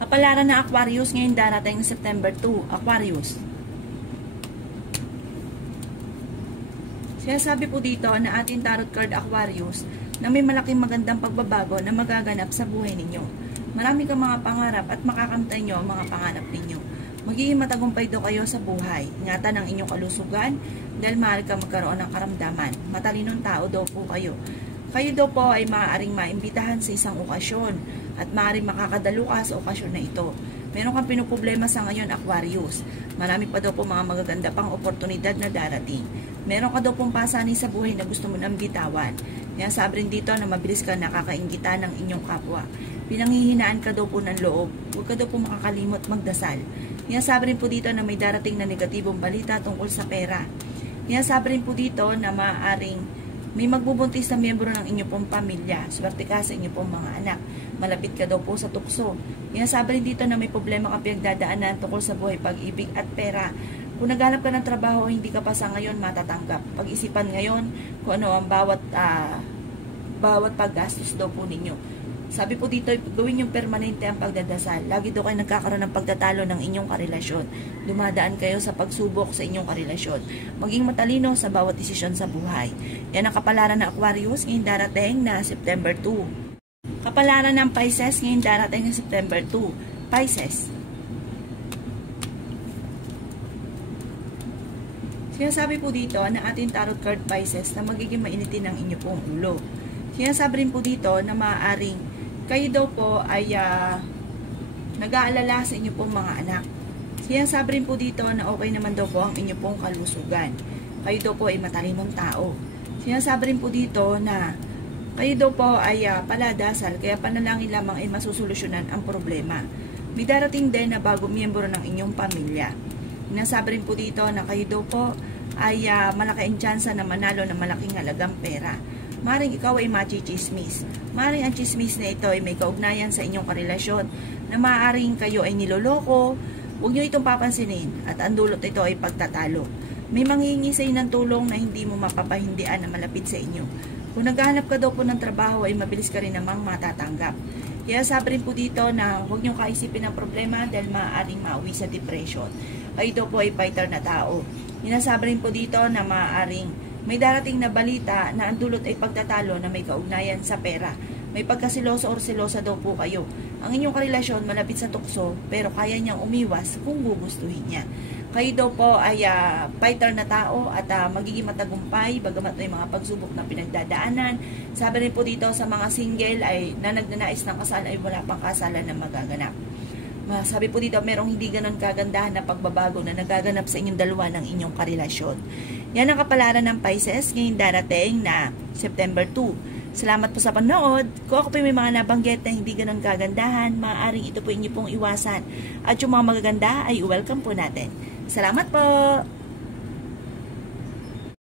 Kapalaran na Aquarius ngayon darating September 2. Aquarius. Sinasabi po dito na ating tarot card Aquarius na may malaking magandang pagbabago na magaganap sa buhay ninyo. Marami kang mga pangarap at makakamtay nyo ang mga pangarap ninyo. Magiging matagumpay daw kayo sa buhay. Ingatan ang inyong kalusugan dahil mahal ka magkaroon ng karamdaman. Matalinong tao daw po kayo. Kayo daw po ay maaaring maimbitahan sa isang okasyon at maaaring makakadalo ka sa okasyon na ito. Meron kang pinuproblema sa ngayon, Aquarius. Marami pa daw po mga magaganda pang oportunidad na darating. Meron ka daw pong pasanin sa buhay na gusto mo nang bitawan. Kaya sabi rin dito na mabilis ka nakakainggitan ng inyong kapwa. Pinanghihinaan ka daw po ng loob. Huwag ka daw po makakalimot magdasal. Kaya sabi rin po dito na may darating na negatibong balita tungkol sa pera. Kaya sabi rin po dito na maaaring may magbubuntis na miyembro ng inyong pong pamilya. Swerte ka sa inyong pong mga anak. Malapit ka daw po sa tukso. Kaya sabi rin dito na may problema ka pinagdadaanan tungkol sa buhay, pag-ibig at pera. Kung naghanap ka ng trabaho, hindi ka pa sa ngayon matatanggap. Pag-isipan ngayon kung ano ang bawat paggastos daw po ninyo. Sabi po dito, gawin yung permanente ang pagdadasal. Lagi daw kayo nagkakaroon ng pagtatalo ng inyong karelasyon. Dumadaan kayo sa pagsubok sa inyong karelasyon. Maging matalino sa bawat desisyon sa buhay. Yan ang kapalaran ng Aquarius ngayong darating na September 2. Kapalaran ng Pisces ngayong darating na September 2. Pisces. Sinasabi po dito na ating tarot card Pisces na magiging mainitin ang inyong pong ulo. Sinasabi rin po dito na maaaring kayo daw po ay nag-aalala sa inyo pong mga anak. Sinasabi rin po dito na okay naman daw po ang inyo pong kalusugan. Kayo daw po ay matalinong tao. Sinasabi rin po dito na kayo daw po ay paladasal, kaya panalangin lamang ay masusolusyonan ang problema. May darating din na bagong miyembro ng inyong pamilya. Sinasabi rin po dito na kayo daw po ay malaki ang tsansa na manalo ng malaking halagang pera. Maring ikaw ay machichismis. Maring ang chismis na ito ay may kaugnayan sa inyong karelasyon na maaaring kayo ay niloloko. Huwag nyo itong papansinin at ang dulot ito ay pagtatalo. May manghihingi sa inyo ng tulong na hindi mo mapapahindian na malapit sa inyo. Kung naghahanap ka daw po ng trabaho ay mabilis ka rin namang matatanggap. Kaya sabi rin po dito na huwag nyo kaisipin ang problema dahil maaaring mauwi sa depression. Kayo daw po ay fighter na tao. Sinasabi rin po dito na maaaring may darating na balita na ang dulot ay pagtatalo na may kaugnayan sa pera. May pagkasiloso o silosa daw po kayo. Ang inyong karelasyon malapit sa tukso pero kaya niyang umiwas kung gugustuhin niya. Kayo daw po ay fighter na tao at magiging matagumpay bagamat may mga pagsubok na pinagdadaanan. Sabi rin po dito sa mga single ay na nagnanais ng kasal ay wala pang kasalan na magaganap. Sabi po dito, merong hindi ganon kagandahan na pagbabago na nagaganap sa inyong dalawa ng inyong karelasyon. Yan ang kapalaran ng Pisces ngayong darating na September 2. Salamat po sa panood. Kung ako po may mga nabanggit na hindi ganon kagandahan, maaaring ito po inyo pong iwasan. At yung mga magaganda ay welcome po natin. Salamat po!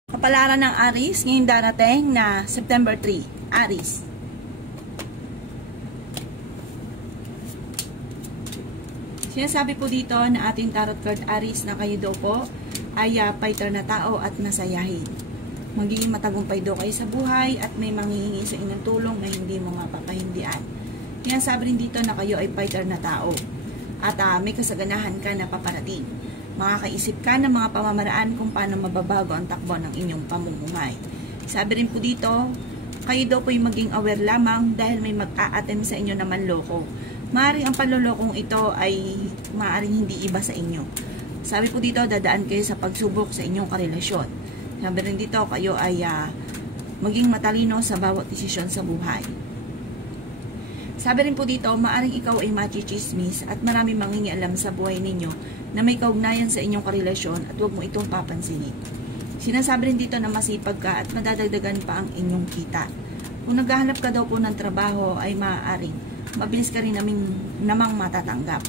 Kapalaran ng Aries ngayong darating na September 3. Aries. Sinasabi po dito na ating tarot card Aries na kayo daw po ay fighter na tao at masayahin. Magiging matagumpay daw kayo sa buhay at may manghihingi sa inyong tulong na hindi mo mapapahindian. Sinasabi rin dito na kayo ay fighter na tao at may kasaganahan ka na paparating. Makakaisip ka ng mga pamamaraan kung paano mababago ang takbo ng inyong pamumuhay. Sabi rin po dito, kayo daw po ay maging aware lamang dahil may mag-a-attempt sa inyo na manloko. Maaring ang panlolokong ito ay maaring hindi iba sa inyo. Sabi po dito, dadaan kayo sa pagsubok sa inyong karelasyon. Sabi rin dito, kayo ay maging matalino sa bawat desisyon sa buhay. Sabi rin po dito, maaring ikaw ay machichismis at marami mangingialam sa buhay ninyo na may kaugnayan sa inyong karelasyon at huwag mo itong papansinin. Sinasabi rin dito na masipag ka at madadagdagan pa ang inyong kita. Kung naghahanap ka daw po ng trabaho ay maaaring mabilis ka rin namang matatanggap.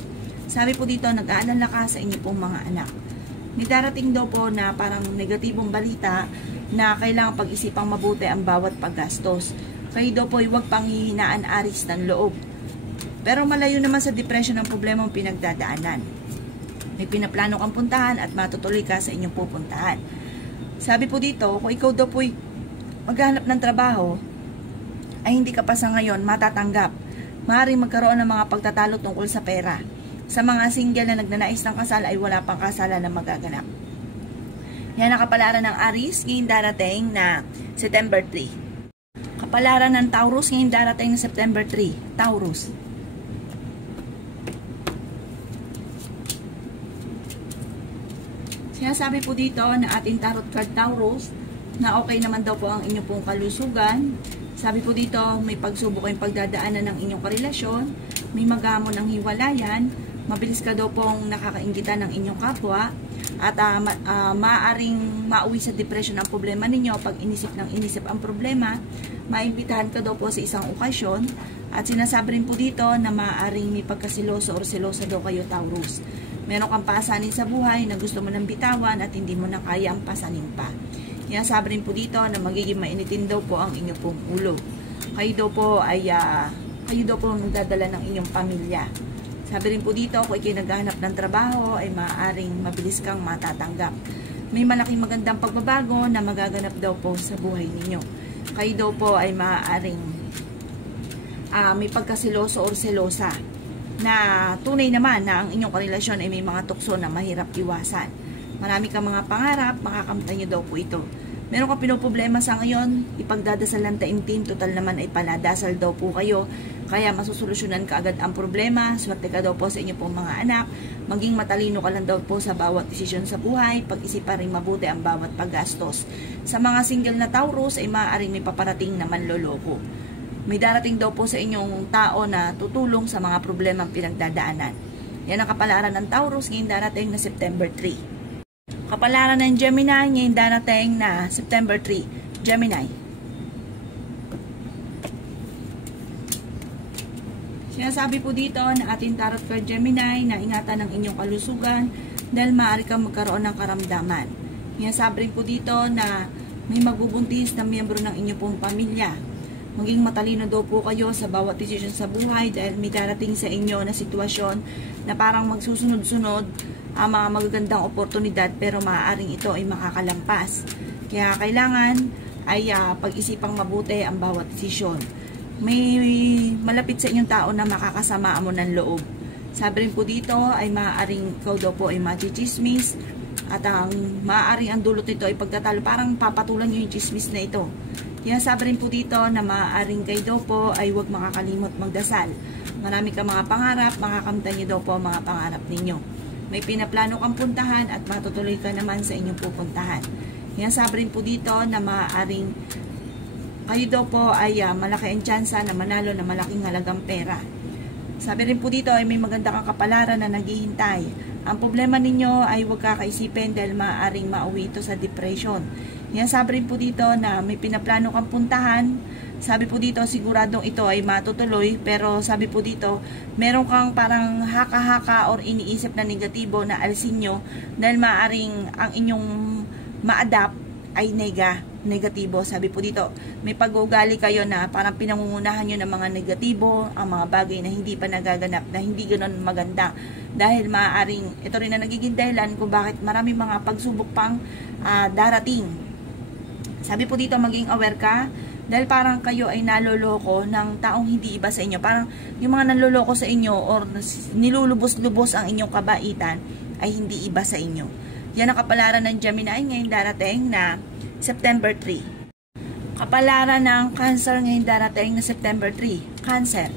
Sabi po dito, nag-aalala ka sa inyo pong mga anak. May darating daw po na parang negatibong balita na kailangan pag-isipang mabuti ang bawat paggastos. Kayo daw po ay huwag panghihinaan Aries ng loob. Pero malayo naman sa depression ang problema ang pinagdadaanan. May pinaplano kang puntahan at matutuloy ka sa inyong pupuntahan. Sabi po dito, kung ikaw daw po ay maghanap ng trabaho, ay hindi ka pa sa ngayon matatanggap. maaaring magkaroon ng mga pagtatalo tungkol sa pera. Sa mga single na nagnanais ng kasal ay wala pang kasalan na magaganap. Yan ang kapalaran ng Aries ngayong darating na September 3. Kapalaran ng Taurus ngayong darating na September 3. Taurus. Sinasabi po dito na ating tarot card Taurus na okay naman daw po ang inyong pong kalusugan. Sabi po dito, may pagsubok kayong pagdadaanan ng inyong karelasyon, may maghamon ng hiwalayan, mabilis ka daw pong nakakainggitan ng inyong kapwa, at maaaring mauwi sa depression ang problema ninyo pag inisip ng inisip ang problema. Maimbitahan ka daw po sa isang okasyon, at sinasabi rin po dito na maaaring may pagkasiloso or selosa daw kayo Taurus. Meron kang pasanin sa buhay na gusto mo nang bitawan at hindi mo na kaya ang pasanin pa. Sinasabi rin po dito na magiging mainitin daw po ang inyong pong ulo. Kayo daw po ay magdadala ng inyong pamilya. Sabi rin po dito, kung kayo naghahanap ng trabaho, ay maaaring mabilis kang matatanggap. May malaking magandang pagbabago na magaganap daw po sa buhay ninyo. Kayo daw po ay maaaring may pagkasiloso or selosa na tunay naman na ang inyong karelasyon ay may mga tukso na mahirap iwasan. Marami kang mga pangarap, makakamtan nyo daw po ito. Meron kang pinoproblema sa ngayon, ipagdadasal ng taimtim, total naman ay paladasal daw po kayo. Kaya masusolusyonan ka agad ang problema, swerte ka daw po sa inyo pong mga anak, maging matalino ka lang daw po sa bawat desisyon sa buhay, pag-isipan rin mabuti ang bawat paggastos. Sa mga single na Taurus ay maaaring may paparating na manloloko. May darating daw po sa inyong tao na tutulong sa mga problema pinagdadaanan. Yan ang kapalaran ng Taurus ngayong darating na September 3. Kapalaran ng Gemini ngayong darating na September 3. Gemini. Sinasabi po dito na ating tarot card Gemini na ingatan ng inyong kalusugan dahil maaari kang magkaroon ng karamdaman. Sinasabi rin po dito na may magbubuntis na miyembro ng inyong pong pamilya. Maging matalino daw po kayo sa bawat desisyon sa buhay dahil may darating sa inyo na sitwasyon na parang magsusunod-sunod ang mga magagandang oportunidad pero maaaring ito ay makakalampas. Kaya kailangan ay pag-isipang mabuti ang bawat desisyon. May malapit sa inyong tao na makakasama mo ng loob. Sabi rin po dito ay maaaring ikaw daw po ay machichismis at ang maaaring ang dulot nito ay pagtatalo. Parang papatulan nyo yung chismis na ito. Kaya sabi rin po dito na maaaring kayo daw po ay huwag makakalimot magdasal. Marami ka mga pangarap, makakamtan nyo daw po ang mga pangarap ninyo. May pinaplano kang puntahan at matutuloy ka naman sa inyong pupuntahan. Kaya sabi rin po dito na maaaring kayo daw po ay malaki ang tsansa na manalo na malaking halagang pera. Sabi rin po dito ay may maganda kang kapalaran na naghihintay. Ang problema ninyo ay huwag kakaisipin dahil maaaring mauwi ito sa depression. Yan sabi rin po dito na may pinaplano kang puntahan. Sabi po dito siguradong ito ay matutuloy pero sabi po dito meron kang parang haka-haka or iniisip na negatibo na alisin nyo dahil maaaring ang inyong ma-adapt ay negatibo. Sabi po dito, may pag-uugali kayo na parang pinangungunahan nyo ng mga negatibo, ang mga bagay na hindi pa nagaganap, na hindi ganoon maganda. Dahil maaaring, ito rin na nagiging dahilan kung bakit maraming mga pagsubok pang darating. Sabi po dito, maging aware ka, dahil parang kayo ay naloloko ng taong hindi iba sa inyo. Parang yung mga naloloko sa inyo or nilulubos-lubos ang inyong kabaitan ay hindi iba sa inyo. Yan ang kapalaran ng Gemini ngayong darating na September 3. Kapalaran ng Cancer ngayong darating na September 3. Cancer.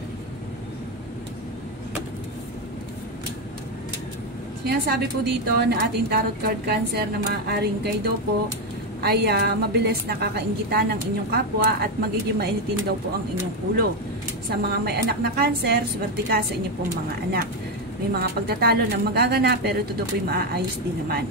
Sinasabi po dito na ating tarot card Cancer na maaaring kayo daw po ay mabilis nakakainggitan ng inyong kapwa at magiging mainitin daw po ang inyong ulo. Sa mga may anak na Cancer, swerte ka sa inyong pong mga anak. May mga pagtatalo na magaganap pero ito daw po ay maaayos din naman.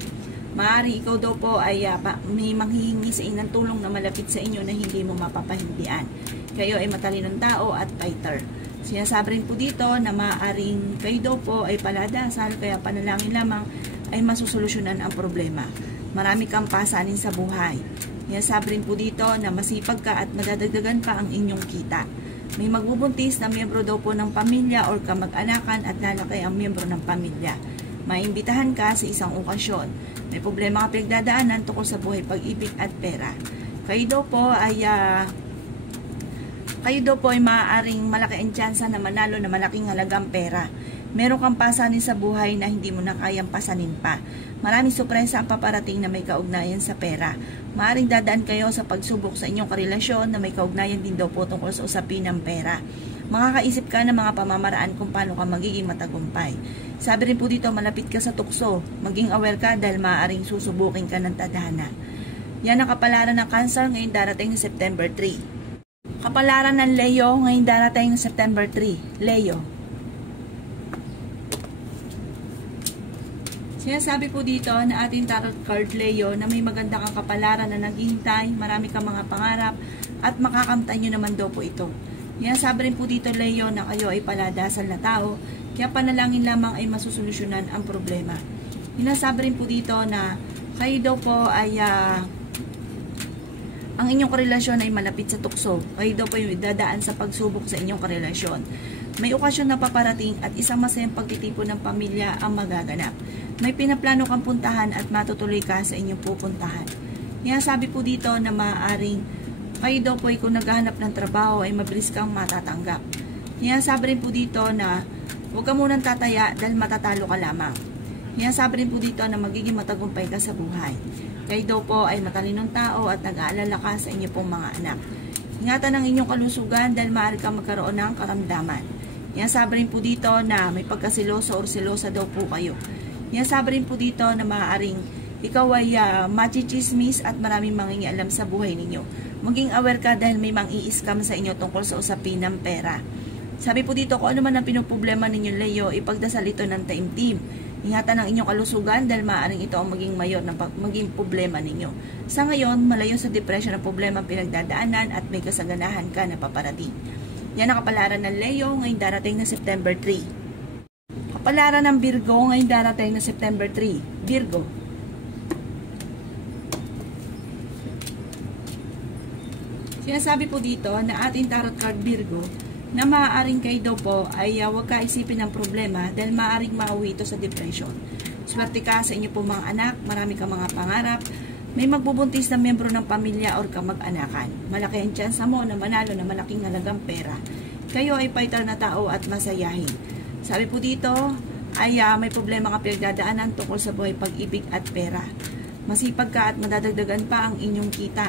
Maaari ikaw daw po ay may manghihingi sa inyo ng tulong na malapit sa inyo na hindi mo mapapahindian. Kayo ay matalinong tao at fighter. Sinasabi rin po dito na maaaring kayo daw po ay paladasal kaya panalangin lamang ay masusolusyonan ang problema. Marami kang pasanin sa buhay. Sinasabi rin po dito na masipag ka at madadagdagan pa ang inyong kita. May magbubuntis na miyembro daw po ng pamilya or kamag-anakan at lalaki ang miyembro ng pamilya. Maimbitahan ka sa isang okasyon. May problema ka pinagdadaanan tungkol sa buhay, pag-ibig at pera. Kayo daw po ay Kayo daw po ay maaaring malaki ang tsansa na manalo na malaking halagang pera. Meron kang pasanin sa buhay na hindi mo na kayang pasanin pa. Maraming sorpresa ang paparating na may kaugnayan sa pera. Maaaring dadaan kayo sa pagsubok sa inyong karelasyon na may kaugnayan din daw po tungkol sa usapin ng pera. Makakaisip ka ng mga pamamaraan kung paano ka magiging matagumpay. Sabi rin po dito, malapit ka sa tukso. Maging aware ka dahil maaaring susubukin ka ng tadhana. Yan ang kapalaran ng Cancer ngayong darating na September 3. Kapalaran ng Leo ngayong darating na September 3. Leo. Sinasabi po dito na ating tarot card Leo na may maganda kang kapalaran na naghihintay, marami kang mga pangarap at makakamtan nyo naman daw po ito. Sinasabi rin po dito Leo na kayo ay paladasal na tao, kaya panalangin lamang ay masusolusyonan ang problema. Sinasabi rin po dito na kayo daw po ay ang inyong karelasyon ay malapit sa tukso. Kayo daw po ay dadaan sa pagsubok sa inyong karelasyon. May okasyon na paparating at isang masayang pagtitipon ng pamilya ang magaganap. May pinaplano kang puntahan at matutuloy ka sa inyong pupuntahan. Sabi po dito na maaaring kayo daw po ay kung naghahanap ng trabaho ay mabilis kang matatanggap. Sabi rin po dito na huwag ka munang tataya dahil matatalo ka lamang. Sabi rin po dito na magiging matagumpay ka sa buhay. Kayo daw po ay matalinong tao at nag-aalala ka sa inyong pong mga anak. Ingatan ang inyong kalusugan dahil maaari kang magkaroon ng karamdaman. Sabi rin po dito na may pagkasiloso o selosa daw po kayo. Sabi rin po dito na maaaring ikaw ay machichismis at maraming mangingialam sa buhay ninyo. Maging aware ka dahil may mang-i-scam sa inyo tungkol sa usapin ng pera. Sabi po dito, kung ano man ang pinoproblema ninyo Leo, ipagdasal ito ng taimtim. Ingatan ang inyong kalusugan dahil maaaring ito ang maging mayor na maging problema ninyo. Sa ngayon, malayo sa depression ang problema pinagdadaanan at may kasaganahan ka na paparating. Yan ang kapalaran ng Leo ngayong darating na September 3. Kapalaran ng Virgo ngayong darating na September 3. Virgo. Sinasabi po dito na ating tarot card Virgo na maaaring kayo daw po ay huwag ka isipin ng problema dahil maaaring mauwi ito sa depression. Swerte ka sa inyo po mga anak, marami ka mga pangarap, may magbubuntis na miyembro ng pamilya or kamag-anakan. Malaki ang tsansa mo na manalo na malaking halagang pera. Kayo ay fighter na tao at masayahin. Sabi po dito ay may problema ka pinagdadaanan tungkol sa buhay, pag-ibig at pera. Masipag ka at madadagdagan pa ang inyong kita.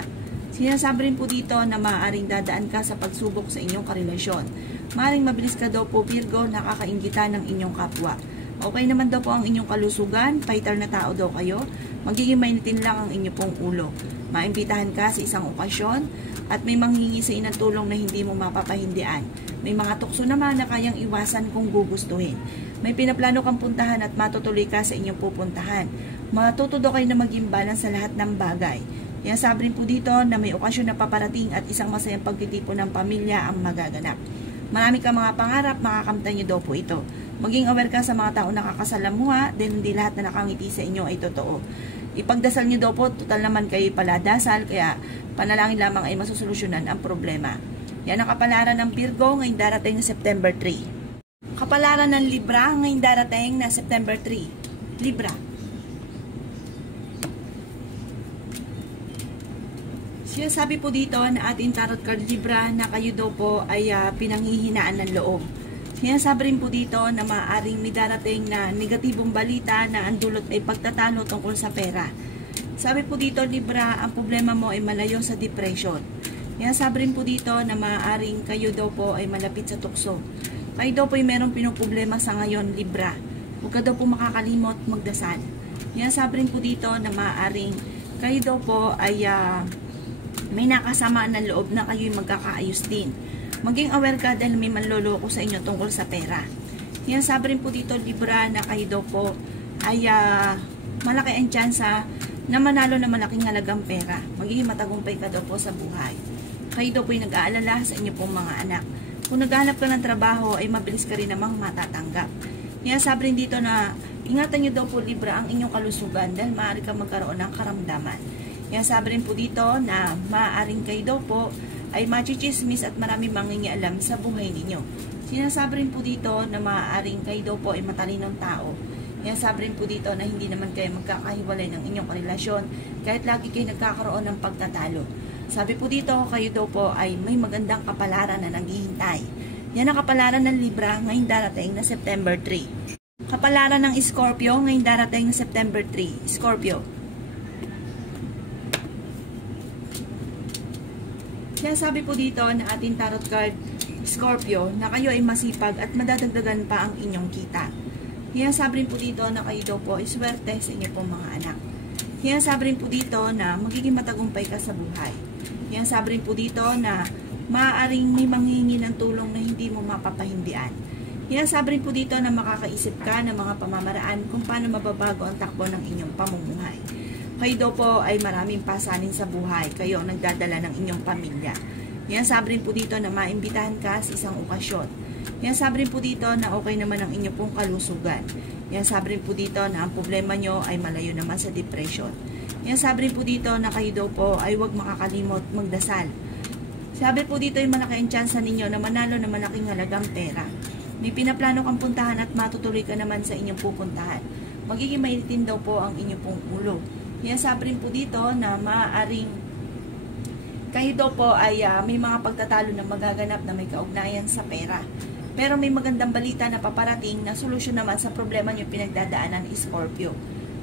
Sinasabi rin po dito na maaaring dadaan ka sa pagsubok sa inyong karelasyon. Maaaring mabilis ka daw po Virgo, nakakainggitan ng inyong kapwa. Okay naman daw po ang inyong kalusugan, fighter na tao daw kayo, magiging mainitin lang ang inyong pong ulo. Maimbitahan ka sa isang okasyon at may manghingi sa inang tulong na hindi mo mapapahindian. May mga tukso naman na kayang iwasan kung gugustuhin. May pinaplano kang puntahan at matutuloy ka sa inyong pupuntahan. Matututo kayo na maging balance sa lahat ng bagay. Sabi rin po dito na may okasyon na paparating at isang masayang pagtitipon ng pamilya ang magaganap. Marami ka mga pangarap, makakamtan nyo daw po ito. Maging aware ka sa mga tao nakakasalamuha dahil hindi lahat na nakangiti sa inyo ay totoo. Ipagdasal nyo daw po, total naman kayo paladasal, kaya panalangin lamang ay masusolusyonan ang problema. Yan ang kapalaran ng Virgo ngayong darating na September 3. Kapalaran ng Libra ngayong darating na September 3. Libra. Sinasabi po dito na ating tarot card Libra na kayo daw po ay pinanghihinaan ng loob. Sinasabi rin po dito na maaaring may darating na negatibong balita na ang dulot ay pagtatalo tungkol sa pera. Sabi po dito Libra, ang problema mo ay malayo sa depression. Sinasabi rin po dito na maaaring kayo daw po ay malapit sa tukso. Kayo daw po ay merong pinoproblema sa ngayon Libra. Huwag ka daw po makakalimot magdasal. Sinasabi rin po dito na maaaring kayo daw po ay may nakasamaan ng loob na kayo'y magkakaayos din. Maging aware ka dahil may manloloko sa inyo tungkol sa pera. Sabi rin po dito Libra na kayo daw po ay malaki ang tsansa na manalo na malaking halagang pera. Magiging matagumpay ka daw po sa buhay. Kayo daw po ay nag-aalala sa inyo pong mga anak. Kung naghahanap ka ng trabaho ay mabilis ka rin namang matatanggap. Sabi rin dito na ingatan nyo daw po Libra ang inyong kalusugan dahil maaari ka magkaroon ng karamdaman. Sabi rin po dito na maaaring kayo daw po ay machichismis at marami mangingialam sa buhay ninyo. Sinasabi rin po dito na maaaring kayo daw po ay matalinong tao. Sabi rin po dito na hindi naman kayo magkakahiwalay ng inyong karelasyon kahit lagi kayo nagkakaroon ng pagtatalo. Sabi po dito, kayo daw po ay may magandang kapalaran na naghihintay. Yan ang kapalaran ng Libra ngayong darating na September 3. Kapalaran ng Scorpio ngayong darating na September 3. Scorpio. Kaya sabi po dito na ating tarot card, Scorpio, na kayo ay masipag at madadagdagan pa ang inyong kita. Kaya sabi rin po dito na kayo daw po ay swerte sa inyo pong mga anak. Kaya sabi rin po dito na magiging matagumpay ka sa buhay. Kaya sabi rin po dito na maaaring may manghihingi ng tulong na hindi mo mapapahindian. Kaya sabi rin po dito na makakaisip ka ng mga pamamaraan kung paano mababago ang takbo ng inyong pamumuhay. Kayo daw po ay maraming pasanin sa buhay. Kayo ang nagdadala ng inyong pamilya. Kaya sabi rin po dito na maimbitahan ka sa isang okasyon. Kaya sabi rin po dito na okay naman ang inyong pong kalusugan. Kaya sabi rin po dito na ang problema nyo ay malayo naman sa depression. Kaya sabi rin po dito na kayo daw po ay huwag makakalimot magdasal. Sabi po dito ay malaki ang tsansa ninyo na manalo na malaking halagang pera. May pinaplano kang puntahan at matutuloy ka naman sa inyong pupuntahan. Magiging mainitin daw po ang inyong pong ulo. Kaya sabi rin po dito na maaaring kayo daw po ay may mga pagtatalo na magaganap na may kaugnayan sa pera. Pero may magandang balita na paparating na solusyon naman sa problema nyo pinagdadaanan ng Scorpio.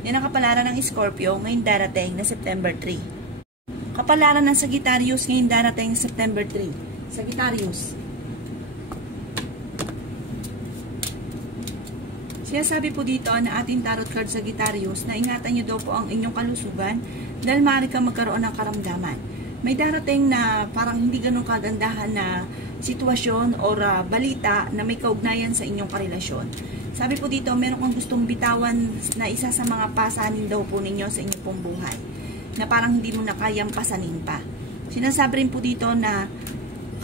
Yan ang kapalaran ng Scorpio ngayong darating na September 3. Kapalaran ng Sagittarius ngayong darating September 3. Sagittarius. Siya sabi po dito na ating tarot card Sagittarius na ingatan nyo daw po ang inyong kalusugan dahil maaari ka magkaroon ng karamdaman. May darating na parang hindi ganun kagandahan na sitwasyon o balita na may kaugnayan sa inyong karelasyon. Sabi po dito, meron kang gustong bitawan na isa sa mga pasanin daw po ninyo sa inyong pong buhay na parang hindi mo na kayang pasanin pa. Sinasabi rin po dito na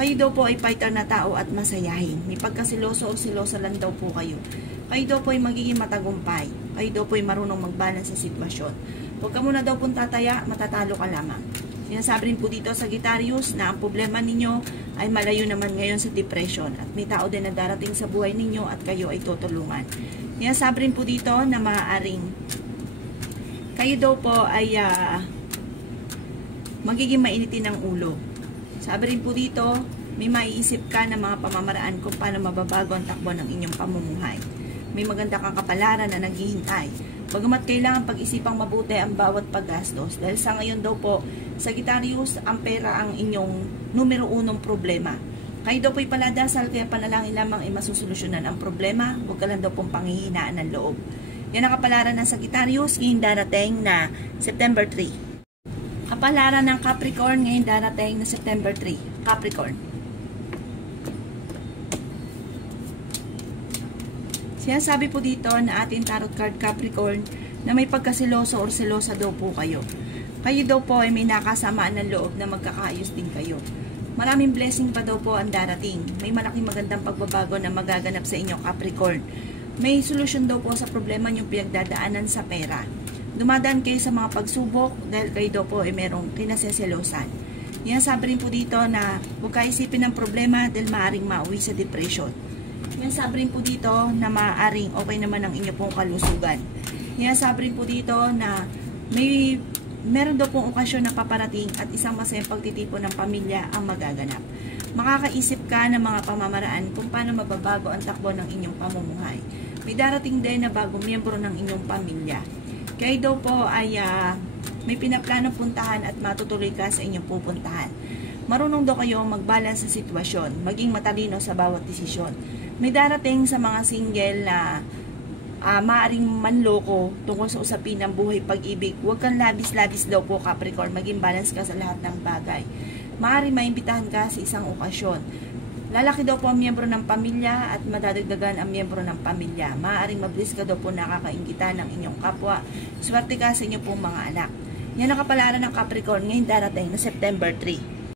kayo daw po ay fighter na tao at masayahin. May pagkasiloso o silosa lang daw po kayo. Kayo daw po ay magiging matagumpay. Kayo daw po ay marunong magbalance sa sitwasyon. Huwag ka muna daw pong tataya, matatalo ka lamang. Sinasabi rin po dito sa Sagittarius na ang problema ninyo ay malayo naman ngayon sa depression at may tao din na darating sa buhay ninyo at kayo ay tutulungan. Sinasabi rin po dito na maaaring kayo daw po ay magiging mainitin ng ulo. Sabi rin po dito, may maiisip ka ng mga pamamaraan kung paano mababago ang takbo ng inyong pamumuhay. May maganda kang kapalaran na naghihintay. Bagamat kailangan pag-isipang mabuti ang bawat paggastos dahil sa ngayon daw po, Sagittarius, ang pera ang inyong numero unong problema. Kayo daw po'y paladasal kaya panalangin lamang ay masusolusyonan ang problema, huwag ka lang daw pong panghihinaan ng loob. Yan ang kapalaran ng Sagittarius ngayong darating na September 3. Kapalaran ng Capricorn ngayong darating na September 3. Capricorn. Siya sabi po dito na ating tarot card Capricorn na may pagkasiloso or selosa daw po kayo. Kayo daw po ay may nakasamaan ng loob na magkakaayos din kayo. Maraming blessing pa daw po ang darating. May malaking magandang pagbabago na magaganap sa inyo Capricorn. May solusyon daw po sa problema niyong pinagdadaanan sa pera. Dumadaan kayo sa mga pagsubok dahil kayo daw po ay merong kinaseselosan. Yan sabi rin po dito na huwag kayo isipin ng problema dahil maaaring mauwi sa depression. Yan sabi rin po dito na maaaring okay naman ang inyo pong kalusugan. Yan sabi rin po dito na meron daw pong okasyon na paparating at isang masayang pagtitipon ng pamilya ang magaganap. Makakaisip ka ng mga pamamaraan kung paano mababago ang takbo ng inyong pamumuhay. May darating din na bagong miyembro ng inyong pamilya. Kayo daw po ay may pinaplano puntahan at matutuloy ka sa inyong pupuntahan. Marunong daw kayo magbalance sa sitwasyon, maging matalino sa bawat desisyon. May darating sa mga single na maaring manloko tungkol sa usapin ng buhay pag-ibig. Huwag kang labis-labis daw po Capricorn, maging balance ka sa lahat ng bagay. Maaring maimbitahan ka sa isang okasyon. Lalaki daw po ang miyembro ng pamilya at madadagdagan ang miyembro ng pamilya. Maaring mabilis ka daw po nakakainggitan ng inyong kapwa. Swerte ka sa inyong pong mga anak. Yan ang kapalaran ng Capricorn ngayong darating na September 3.